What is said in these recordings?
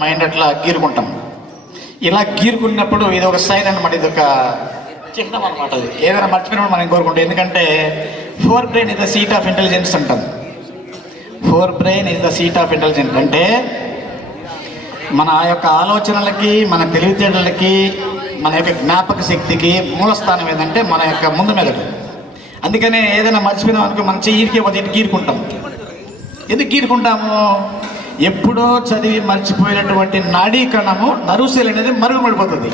Mind అట్లా గీరుకుంటాం. ఇలా గీరుకున్నప్పుడు ఇది ఒక సైన్ అనమాట, ఇది ఒక చిహ్నం అనమాట. అది ఏదైనా మర్చిపోయినప్పుడు మనం కోరుకుంటాం. ఎందుకంటే forebrain is the seat of intelligence అంటాం. Forebrain is the seat of intelligence అంటే మన యొక్క ఆలోచనలకి, మన తెలివితేటలకి, మన యొక్క జ్ఞాపక శక్తికి మూల స్థానం ఏదంటే మన యొక్క ముందు మెదడు. అందుకనే ఏదైనా మర్చిపోయినాం అనుకో మన చెయ్యికి ఒకటి గీరుకుంటాం. ఎందుకు గీరుకుంటాము? ఎప్పుడో చదివి మర్చిపోయినటువంటి నాడీ కణము నరుసెల్ అనేది మరుగుపడిపోతుంది.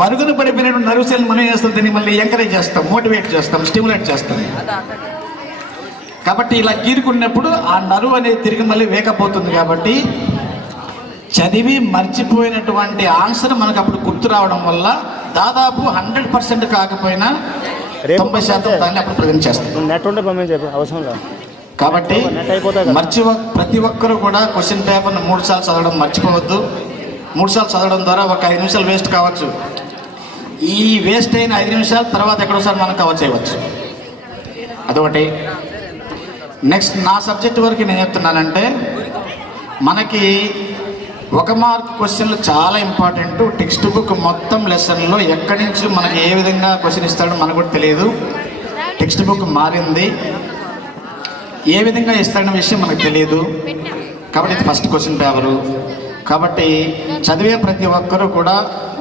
మరుగున పడిపోయినటువంటి నరుసెల్ మనం చేస్తాం, దీన్ని మళ్ళీ ఎంకరేజ్ చేస్తాం, మోటివేట్ చేస్తాం, స్టిమ్యులేట్ చేస్తాం. కాబట్టి ఇలా గీరుకున్నప్పుడు ఆ నరువు అనేది తిరిగి మళ్ళీ వేకపోతుంది. కాబట్టి చదివి మర్చిపోయినటువంటి ఆన్సర్ మనకు అప్పుడు గుర్తు రావడం వల్ల దాదాపు 100% కాకపోయినా 90% దాన్ని అప్పుడు ప్రజెంట్ చేస్తాం. కాబట్టి ప్రతి ఒక్కరూ కూడా క్వశ్చన్ పేపర్ను 3 సార్లు చదవడం మర్చిపోవద్దు. 3 సార్లు చదవడం ద్వారా ఒక 5 నిమిషాలు వేస్ట్ కావచ్చు. ఈ వేస్ట్ అయిన 5 నిమిషాలు తర్వాత ఎక్కడోసారి మనం కవర్ చేయవచ్చు. అదొకటి. నెక్స్ట్ నా సబ్జెక్ట్ వరకు నేను చెప్తున్నానంటే మనకి 1 మార్క్ క్వశ్చన్లు చాలా ఇంపార్టెంట్. టెక్స్ట్ బుక్ మొత్తం లెసన్లో ఎక్కడి నుంచి మనకి ఏ విధంగా క్వశ్చన్ ఇస్తాడో మనకు కూడా తెలియదు. టెక్స్ట్ బుక్ మారింది, ఏ విధంగా ఇస్తాడన్న విషయం మనకు తెలియదు. కాబట్టి ఇది ఫస్ట్ క్వశ్చన్ పేపరు. కాబట్టి చదివే ప్రతి ఒక్కరూ కూడా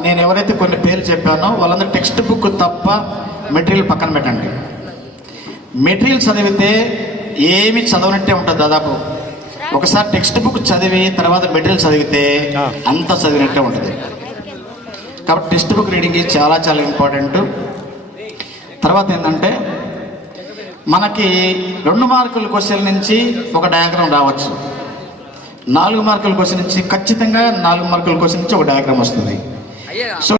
నేను ఎవరైతే కొన్ని పేర్లు చెప్పానో వాళ్ళందరూ టెక్స్ట్ బుక్ తప్ప మెటీరియల్ పక్కన పెట్టండి. మెటీరియల్ చదివితే ఏమి చదవనట్టే ఉంటుంది దాదాపు. ఒకసారి టెక్స్ట్ బుక్ చదివి తర్వాత మెటీరియల్ చదివితే అంత చదివినట్టే ఉంటుంది. కాబట్టి టెక్స్ట్ బుక్ రీడింగ్ చాలా చాలా ఇంపార్టెంట్. తర్వాత ఏంటంటే మనకి 2 మార్కుల క్వశ్చన్ నుంచి ఒక డయాగ్రామ్ రావచ్చు. 4 మార్కుల క్వశ్చన్ నుంచి ఖచ్చితంగా 4 మార్కుల క్వశ్చన్ నుంచి ఒక డయాగ్రామ్ వస్తుంది. సో